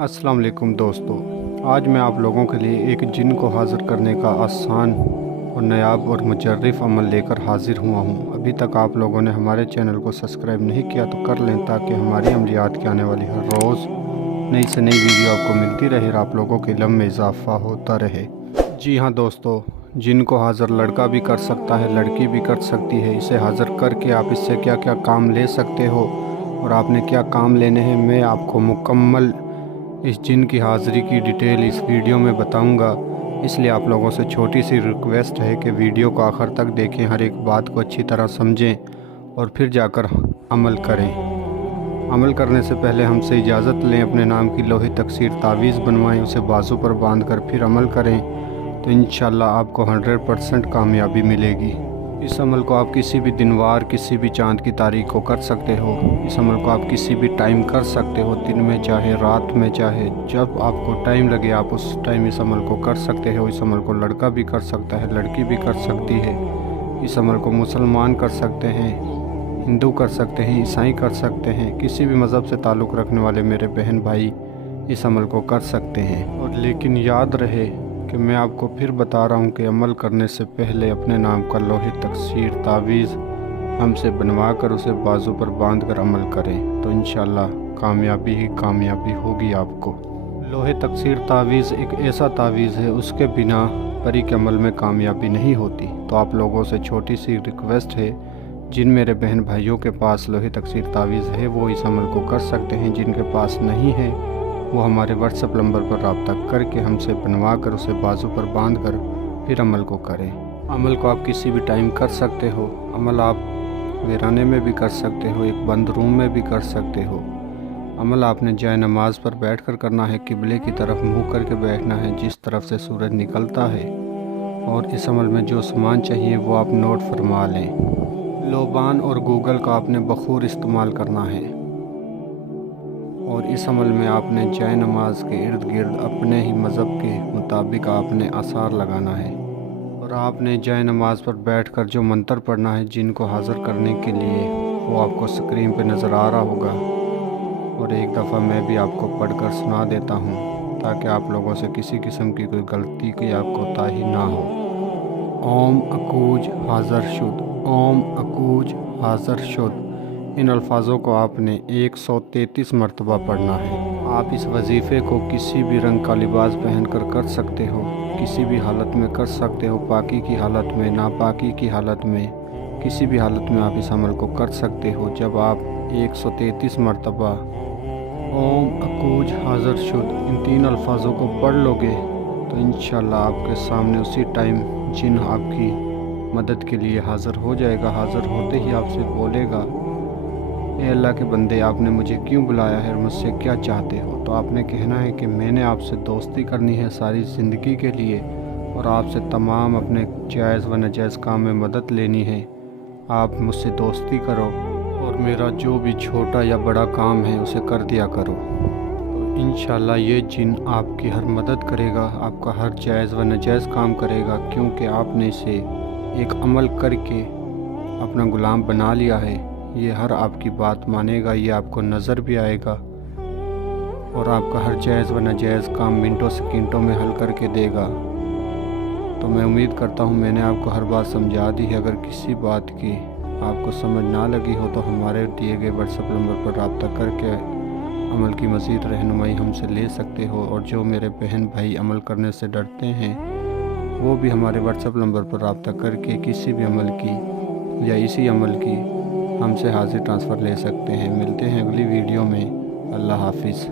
अस्सलाम वालेकुम दोस्तों, आज मैं आप लोगों के लिए एक जिन को हाज़िर करने का आसान और नायाब और मुजर्रफ अमल लेकर हाज़िर हुआ हूँ। अभी तक आप लोगों ने हमारे चैनल को सब्सक्राइब नहीं किया तो कर लें, ताकि हमारी अमलियात की आने वाली हर रोज़ नई से नई वीडियो आपको मिलती रहे और आप लोगों के इल्म में इजाफ़ा होता रहे। जी हाँ दोस्तों, जिन को हाज़िर लड़का भी कर सकता है, लड़की भी कर सकती है। इसे हाज़िर करके आप इससे क्या क्या काम ले सकते हो और आपने क्या काम लेने हैं, मैं आपको मुकम्मल इस जिन की हाज़िरी की डिटेल इस वीडियो में बताऊंगा। इसलिए आप लोगों से छोटी सी रिक्वेस्ट है कि वीडियो को आखिर तक देखें, हर एक बात को अच्छी तरह समझें और फिर जाकर अमल करें। अमल करने से पहले हमसे इजाज़त लें, अपने नाम की लोहे तकसीर तावीज़ बनवाएं, उसे बाजू पर बांध कर फिर अमल करें, तो इंशाल्लाह आपको 100% कामयाबी मिलेगी। इस अमल को आप किसी भी दिनवार, किसी भी चाँद की तारीख को कर सकते हो। इस अमल को आप किसी भी टाइम कर सकते हो, दिन में चाहे रात में, चाहे जब आपको टाइम लगे आप उस टाइम इस अमल को कर सकते हो। इस अमल को लड़का भी कर सकता है, लड़की भी कर सकती है। इस अमल को मुसलमान कर सकते हैं, हिंदू कर सकते हैं, ईसाई कर सकते हैं, किसी भी मज़हब से ताल्लुक़ रखने वाले मेरे बहन भाई इस अमल को कर सकते हैं। और लेकिन याद रहे कि मैं आपको फिर बता रहा हूँ कि अमल करने से पहले अपने नाम का लोहे तकसीर तावीज़ हमसे बनवा कर उसे बाजू पर बांध कर अमल करें, तो इंशाल्लाह कामयाबी ही कामयाबी होगी आपको। लोहे तकसीर तावीज़ एक ऐसा तावीज़ है, उसके बिना परी के अमल में कामयाबी नहीं होती। तो आप लोगों से छोटी सी रिक्वेस्ट है, जिन मेरे बहन भाइयों के पास लोहे तकसीर तावीज़ है वो इस अमल को कर सकते हैं। जिनके पास नहीं है वो हमारे व्हाट्सएप नंबर पर रब्ता करके हमसे बनवा कर उसे बाजू पर बांध कर फिर अमल को करें। अमल को आप किसी भी टाइम कर सकते हो। अमल आप वीराने में भी कर सकते हो, एक बंद रूम में भी कर सकते हो। अमल आपने जाए नमाज पर बैठ कर करना है, किबले की तरफ मुँह करके बैठना है जिस तरफ से सूरज निकलता है। और इस अमल में जो सामान चाहिए वो आप नोट फरमा लें। लोबान और गूगल का आपने बखूर इस्तेमाल करना है। और इस अमल में आपने जाए नमाज के इर्द गिर्द अपने ही मज़हब के मुताबिक आपने आसार लगाना है। और आपने जाए नमाज पर बैठकर जो मंत्र पढ़ना है जिनको हाज़िर करने के लिए, वो आपको स्क्रीन पे नज़र आ रहा होगा। और एक दफ़ा मैं भी आपको पढ़कर सुना देता हूँ, ताकि आप लोगों से किसी किस्म की कोई गलती की या कोताही ना हो। ओम अकूज हाज़र शुद, ओम अकूज हाज़र शुद। इन अल्फाज़ों को आपने 133 मरतबा पढ़ना है। आप इस वजीफ़े को किसी भी रंग का लिबास पहनकर कर सकते हो, किसी भी हालत में कर सकते हो, पाकी की हालत में, नापाकी की हालत में, किसी भी हालत में आप इस अमल को कर सकते हो। जब आप 133 मरतबा ओम अकूज हाज़र शुद इन 3 अल्फाज़ों को पढ़ लोगे, तो इंशाल्लाह आपके सामने उसी टाइम जिन आपकी मदद के लिए हाज़िर हो जाएगा। हाज़िर होते ही आपसे बोलेगा, ए अल्लाह के बंदे, आपने मुझे क्यों बुलाया है और मुझसे क्या चाहते हो? तो आपने कहना है कि मैंने आपसे दोस्ती करनी है सारी ज़िंदगी के लिए, और आपसे तमाम अपने जायज़ व नाजायज़ काम में मदद लेनी है। आप मुझसे दोस्ती करो और मेरा जो भी छोटा या बड़ा काम है उसे कर दिया करो। तो इंशाल्लाह ये जिन आपकी हर मदद करेगा, आपका हर जायज़ व नाजायज़ काम करेगा, क्योंकि आपने इसे एक अमल करके अपना ग़ुलाम बना लिया है। ये हर आपकी बात मानेगा, ये आपको नज़र भी आएगा और आपका हर जायज़ व नाजायज़ काम मिनटों सेकंडों में हल करके देगा। तो मैं उम्मीद करता हूँ मैंने आपको हर बात समझा दी है। अगर किसी बात की आपको समझ ना लगी हो तो हमारे दिए गए व्हाट्सएप नंबर पर रब्ता करके अमल की मज़ीद रहनुमाई हमसे ले सकते हो। और जो मेरे बहन भाई अमल करने से डरते हैं वो भी हमारे व्हाट्सएप नंबर पर रब्ता करके किसी भी अमल की या इसी अमल की हमसे हाज़िर ट्रांसफ़र ले सकते हैं। मिलते हैं अगली वीडियो में। अल्लाह हाफिज़।